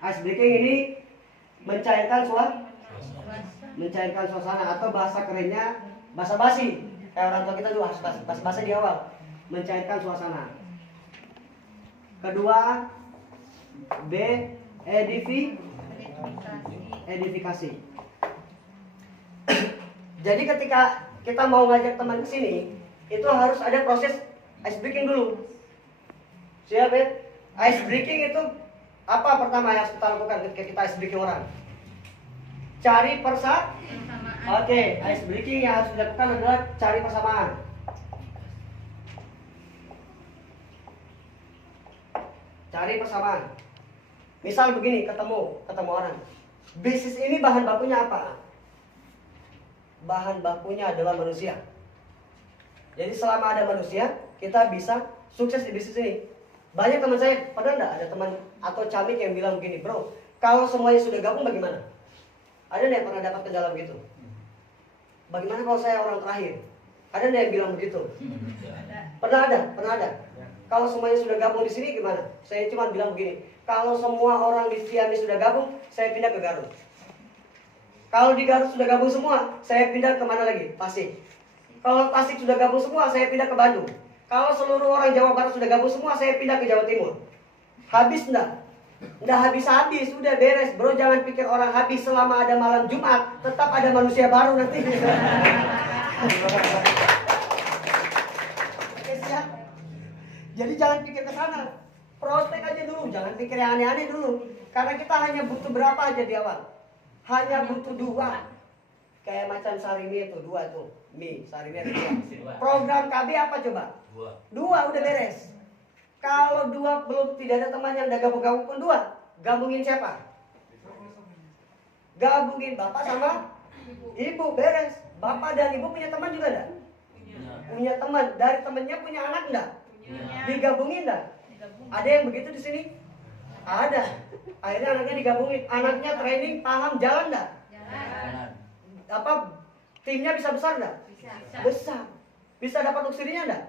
Ice breaking ini mencairkan suasana, atau bahasa kerennya basa-basi. Kayak orang tua kita juga basa-basi di awal, mencairkan suasana. Kedua, B, edifikasi. Jadi ketika kita mau ngajak teman ke sini, itu harus ada proses ice breaking dulu. Siap ya? Ice breaking itu apa pertama yang harus kita lakukan ketika kita ice breaking orang? Cari persamaan. Oke, ice breaking yang harus dilakukan adalah cari persamaan. Cari persamaan. Misal begini, ketemu orang. Bisnis ini bahan bakunya apa? Bahan bakunya adalah manusia. Jadi selama ada manusia, kita bisa sukses di bisnis ini. Banyak teman saya, pernah enggak ada teman atau camik yang bilang begini, bro, kalau semuanya sudah gabung bagaimana? Ada enggak yang pernah dapat kendala begitu? Bagaimana kalau saya orang terakhir? Ada enggak yang bilang begitu? Pernah ada. Kalau semuanya sudah gabung di sini gimana? Saya cuma bilang begini, kalau semua orang di Ciamis sudah gabung, saya pindah ke Garut. Kalau di Garut sudah gabung semua, saya pindah ke mana lagi? Tasik. Kalau Tasik sudah gabung semua, saya pindah ke Bandung. Kalau seluruh orang Jawa Barat sudah gabung semua, saya pindah ke Jawa Timur. Habis enggak? Enggak habis-habis, udah beres. Bro, jangan pikir orang habis selama ada malam Jumat. Tetap ada manusia baru nanti. Oke, siap? Jadi jangan pikir ke sana. Prospek aja dulu, jangan pikir yang aneh-aneh dulu. Karena kita hanya butuh berapa aja di awal? Hanya butuh 2. Kayak macam Sarimi itu 2 tuh. Sarimi ada 2. Program KB apa coba? 2 udah beres. Kalau 2 belum, tidak ada teman yang udah gabung pun 2. Gabungin siapa? Gabungin bapak sama ibu, beres. Bapak dan ibu punya teman juga enggak? Punya teman. Dari temannya punya anak enggak? Digabungin enggak? Ada yang begitu di sini? Ada. Akhirnya anaknya digabungin. Anaknya training, paham, jalan enggak? Apa timnya bisa besar enggak? Besar. Bisa dapat subsidinya enggak?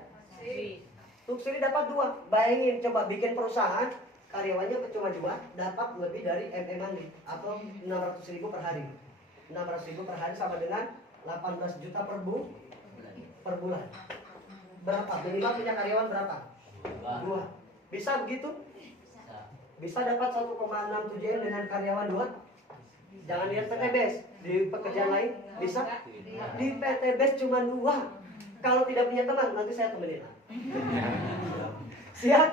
Subsidi dapat 2. Bayangin coba bikin perusahaan, karyawannya cuma 2, dapat lebih dari MM atau 600.000 per hari. 600.000 per hari sama dengan 18 juta per bulan. Berapa? Minimal punya karyawan berapa? 2. Bisa begitu? Bisa dapat 1,67 M dengan karyawan 2? Jangan lihat PTBS. Di pekerjaan lain bisa? Di PTBS cuma 2. Kalau tidak punya teman, nanti saya temenin. Siap?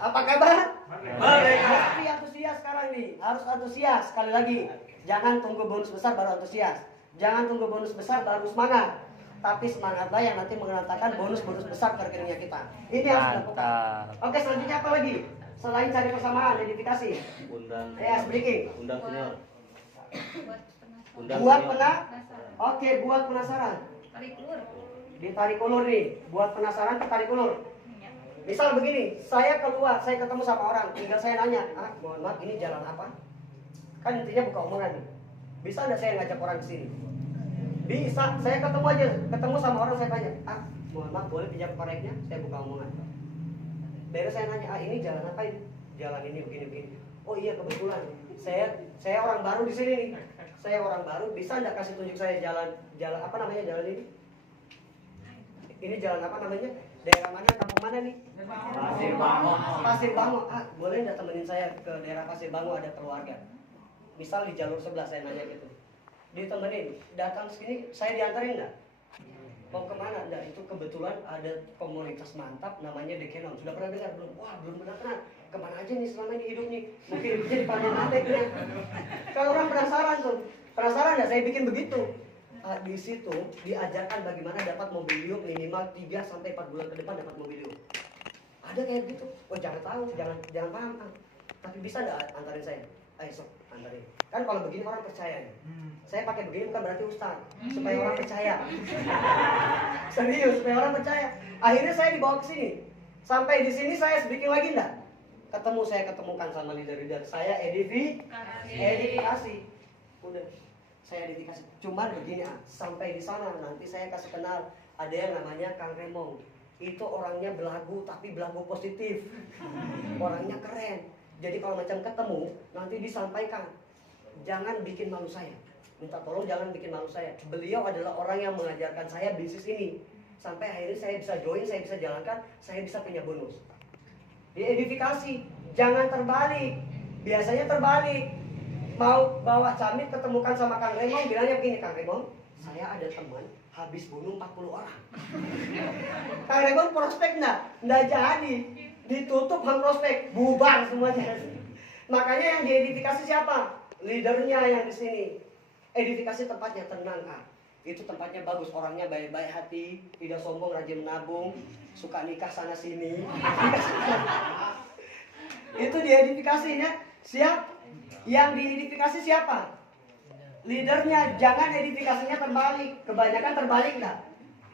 Apa kabar? Mesti antusias sekarang nih. Harus antusias. Sekali lagi, jangan tunggu bonus besar baru antusias. Jangan tunggu bonus besar baru semangat. Tapi semangatlah yang nanti mengatakan bonus-bonus besar ke rekeningnya kita. Ini harus dilakukan. Oke, selanjutnya apa lagi? Selain cari persamaan, identifikasi. Ice breaking. Undang senior. Buat penasaran. Ditarik ulur nih. Buat penasaran, tarik ulur. Misal begini, saya keluar, saya ketemu sama orang, tinggal saya nanya, mohon maaf, ini jalan apa? Kan intinya buka omongan nih. Bisa nggak saya ngajak orang ke sini? Bisa, saya ketemu sama orang, saya tanya, mohon maaf, boleh pinjam koreknya? Saya buka omongan. Baru saya nanya, ini jalan apa ini? Jalan ini begini. Oh iya, kebetulan saya orang baru di sini nih. Saya orang baru, bisa nggak kasih tunjuk saya jalan apa namanya jalan ini? Ini jalan apa namanya? Daerah mana, kampung mana nih? Pasir Bango. Boleh nggak temenin saya ke daerah Pasir Bango, ada keluarga. Misal di jalur sebelah saya nanya gitu. Ditemenin, datang sini, saya diantarin nggak? Mau kemana? Enggak, itu kebetulan ada komunitas mantap namanya Dekenon. Sudah pernah dengar belum? Wah, belum pernah kenal. Kemana aja nih selama ini hidup nih? Mungkin hidupnya di Pantai Nateknya. Kalau orang penasaran tuh, penasaran nggak? Saya bikin begitu. Di situ diajarkan bagaimana dapat mobilium minimal 3-4 bulan ke depan dapat mobilium. Ada kayak gitu. Oh, jangan tahu, jangan paham. Tapi bisa nggak antarin saya? Ayo sok, antarin. Kan kalau begini orang percaya nih. Saya pakai begini bukan berarti ustaz, supaya orang percaya. Serius, supaya orang percaya. Akhirnya saya dibawa ke sini. Sampai di sini saya speaking lagi enggak? Saya ketemukan sama leader-leader. Saya edifikasi. Udah. Saya edifikasi. Cuman begini, sampai di sana nanti saya kasih kenal ada yang namanya Kang Remong. Itu orangnya belagu tapi belagu positif. Orangnya keren. Jadi kalau macam ketemu, nanti disampaikan, jangan bikin malu saya. Minta tolong jangan bikin malu saya. Beliau adalah orang yang mengajarkan saya bisnis ini. Sampai akhirnya saya bisa join, saya bisa jalankan, saya bisa punya bonus. Diedifikasi, jangan terbalik. Biasanya terbalik. Mau bawa camit ketemukan sama Kang Raymond, bilangnya begini, Kang Raymond, saya ada teman habis bunuh 40 orang. Kang Raymond prospek enggak jadi. Ditutup hang prospek, bubar semuanya. Makanya yang diedifikasi siapa? Leadernya yang di sini. Edifikasi tempatnya tenang, Kak. Itu tempatnya bagus, orangnya baik-baik hati, tidak sombong, rajin menabung, suka nikah sana sini. Itu diedifikasinya. Siap? Yang diedifikasi siapa? Leadernya. Jangan edifikasinya terbalik. Kebanyakan terbalik enggak?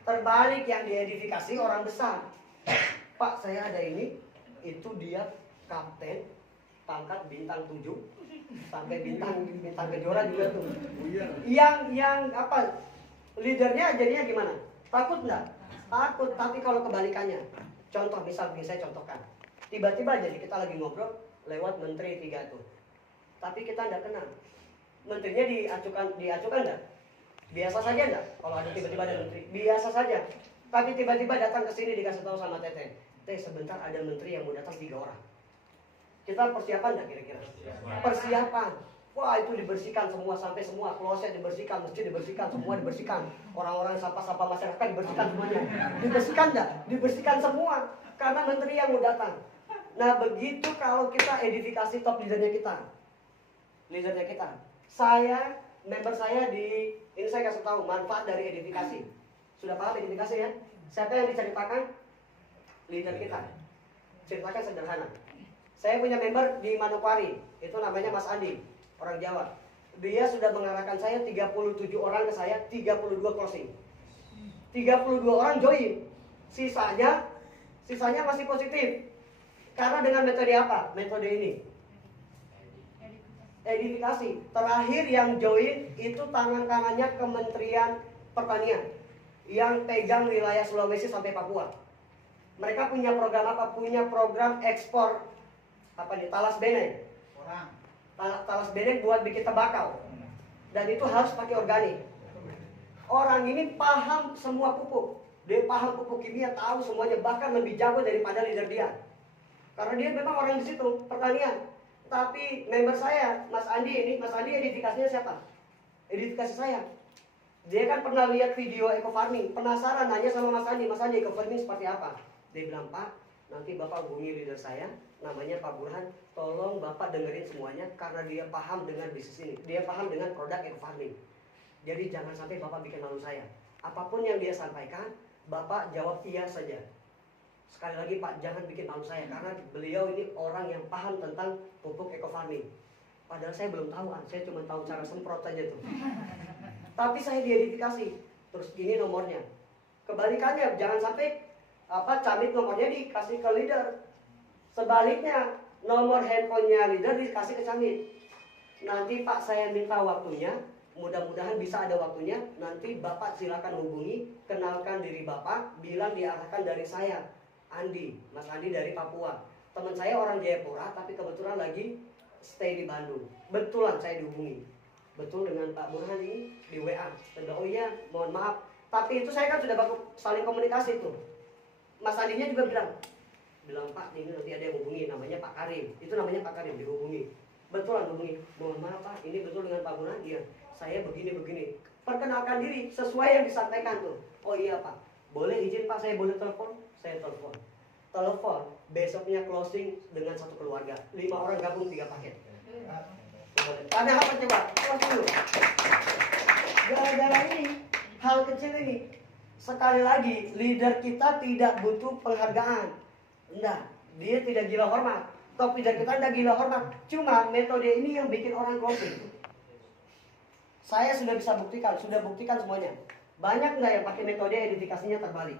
Terbalik, yang diedifikasi orang besar. Pak, saya ada ini. Itu dia kapten, pangkat bintang 7 sampai bintang kejora juga tuh. Yang apa? Leadernya jadinya gimana? Takut enggak? Takut. Tapi kalau kebalikannya, contoh misal saya contohkan, tiba-tiba jadi kita lagi ngobrol lewat menteri 3 tuh, tapi kita enggak kenal. Menterinya diacukan enggak? Biasa saja enggak? Kalau ada tiba-tiba ada menteri, biasa saja. Tapi tiba-tiba datang ke sini dikasih tahu sama Tete, Teh sebentar ada menteri yang mau datang 3 orang. Kita persiapan enggak kira-kira? Persiapan. Wah, itu dibersihkan semua, sampai semua kloset dibersihkan, masjid dibersihkan, semua dibersihkan. Orang-orang sampah-sampah masyarakat dibersihkan semuanya. Dibersihkan enggak? Dibersihkan semua. Karena menteri yang mau datang. Nah, begitu kalau kita edifikasi top leadernya kita. Leadernya kita. Saya, member saya ini saya kasih tahu manfaat dari edifikasi. Sudah paham edifikasi ya? Siapa yang diceritakan? Leader kita. Ceritakan sederhana. Saya punya member di Manokwari, itu namanya Mas Andi, orang Jawa. Dia sudah mengarahkan saya 37 orang ke saya, 32 closing. 32 orang join. Sisanya masih positif. Karena dengan metode apa? Metode ini. Edifikasi. Terakhir yang join itu tangan kanannya Kementerian Pertanian yang pegang wilayah Sulawesi sampai Papua. Mereka punya program apa? Punya program ekspor apa nih? Talas beneng. Talas beneng buat bikin tembakau. Dan itu harus pakai organik. Orang ini paham semua pupuk. Dia paham pupuk kimia, tahu semuanya, bahkan lebih jago daripada leader dia. Karena dia memang orang di situ, pertanian. Tapi member saya, Mas Andi edifikasinya siapa? Edifikasi saya. Dia kan pernah lihat video eco farming, penasaran, nanya sama Mas Andi eco farming seperti apa? Dia bilang, Pak, nanti Bapak hubungi leader saya, namanya Pak Burhan, tolong Bapak dengerin semuanya, karena dia paham dengan bisnis ini, dia paham dengan produk eco farming. Jadi jangan sampai Bapak bikin malu saya. Apapun yang dia sampaikan, Bapak jawab iya saja. Sekali lagi Pak, jangan bikin malu saya, karena beliau ini orang yang paham tentang pupuk eco farming. Padahal saya belum tahu, saya cuma tahu cara semprot saja tuh. Tapi saya diedifikasi. Terus ini nomornya. Kebalikannya, jangan sampai camit nomornya dikasih ke leader. Sebaliknya, nomor handphonenya leader dikasih ke camit. Nanti Pak, saya minta waktunya. Mudah-mudahan bisa ada waktunya. Nanti Bapak silakan hubungi, kenalkan diri Bapak, bilang diarahkan dari saya, Andi, Mas Andi dari Papua. Teman saya orang Jayapura, tapi kebetulan lagi stay di Bandung. Betulan saya dihubungi. Betul dengan Pak Burhan ini di WA. Dan oh iya, mohon maaf. Tapi itu saya kan sudah saling komunikasi tuh. Mas Andinya juga bilang Pak, ini nanti ada yang hubungi, namanya Pak Karim. Itu namanya Pak Karim, dihubungi. Betulan hubungi. Mohon maaf Pak, ini betul dengan Pak Burhan? Iya. Saya begini. Perkenalkan diri sesuai yang disampaikan tuh. Oh iya Pak, boleh izin Pak, saya boleh telepon? Saya telepon. Besoknya closing dengan satu keluarga. 5 orang gabung 3 paket. Ada apa coba? Dulu. Gara-gara ini, hal kecil ini, sekali lagi leader kita tidak butuh penghargaan. Enggak, dia tidak gila hormat. Top leader kita tidak gila hormat. Cuma metode ini yang bikin orang closing. Saya sudah buktikan semuanya. Banyak nggak yang pakai metode edifikasinya terbalik?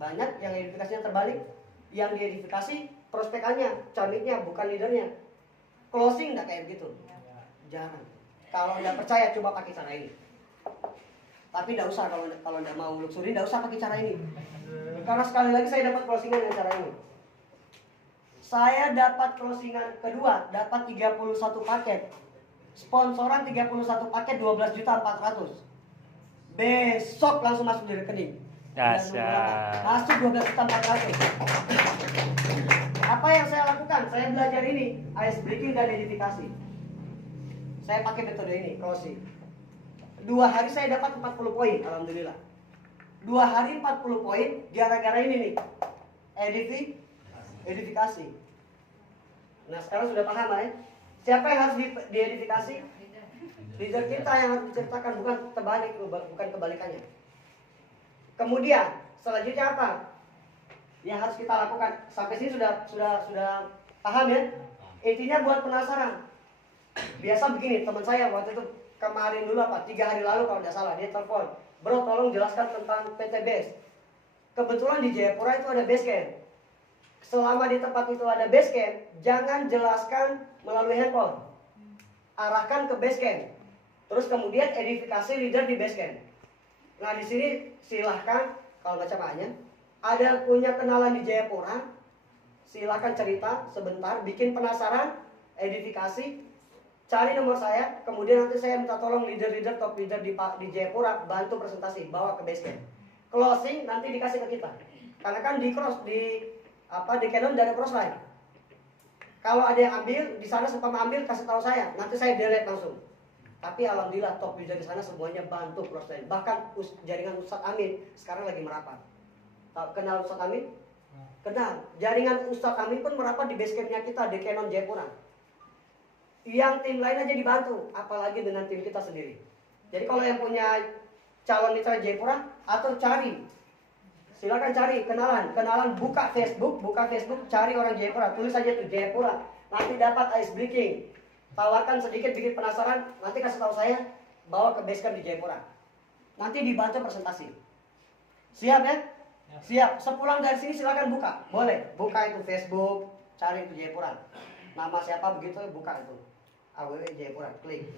Banyak yang edifikasinya terbalik. Yang diedifikasi prospekannya, camitnya, bukan leadernya. Closing nggak kayak gitu? Jangan. Kalau nggak percaya, coba pakai cara ini. Tapi nggak usah, kalau nggak mau luxury, nggak usah pakai cara ini. Karena sekali lagi saya dapat closingan dengan cara ini. Saya dapat closingan kedua, dapat 31 paket. Sponsoran 31 paket 12.400.000. Besok langsung masuk di rekening. Dasar. Masuk 12.400.000. Apa yang saya lakukan? Saya belajar ini, ice breaking dan edifikasi. Saya pakai metode ini, closing. 2 hari saya dapat 40 poin, alhamdulillah. 2 hari 40 poin gara-gara ini nih. Edifikasi. Nah, sekarang sudah paham ya? Siapa yang harus diedifikasi? Leader kita yang harus diceritakan, bukan kebalikannya. Kemudian selanjutnya apa yang harus kita lakukan? Sampai sini sudah paham ya? Intinya buat penasaran. Biasa begini, teman saya waktu itu kemarin dulu 3 hari lalu kalau tidak salah, dia telepon, bro tolong jelaskan tentang PT Base. Kebetulan di Jayapura itu ada base camp. Selama di tempat itu ada base camp, jangan jelaskan melalui handphone, arahkan ke base camp. Terus kemudian edifikasi leader di base camp. Nah di sini silahkan kalau baca maknya, ada punya kenalan di Jayapura, silahkan cerita sebentar, bikin penasaran, edifikasi, cari nomor saya, kemudian nanti saya minta tolong leader-leader top leader di Jayapura bantu presentasi, bawa ke base camp. Closing nanti dikasih ke kita, karena kan di Canon dari crossline. Kalau ada yang ambil di sana, sempat ambil kasih tahu saya, nanti saya delete langsung. Tapi alhamdulillah top leader di sana semuanya bantu crossline. Bahkan jaringan Ustadz Amin sekarang lagi merapat. Kenal Ustadz Amin? Kenal. Jaringan Ustadz Amin pun merapat di base campnya kita di Canon Jayapura. Yang tim lain aja dibantu, apalagi dengan tim kita sendiri. Jadi kalau yang punya calon mitra Jayapura atau cari, silakan cari kenalan, buka Facebook, cari orang Jayapura, tulis aja tuh Jayapura, nanti dapat ice breaking, tawarkan sedikit, bikin penasaran, nanti kasih tahu saya, bawa ke base camp di Jayapura, nanti dibantu presentasi. Siap ya? Siap. Sepulang dari sini silakan buka, boleh, buka itu Facebook, cari itu Jayapura, nama siapa begitu, buka itu AWW Jayapura, klik.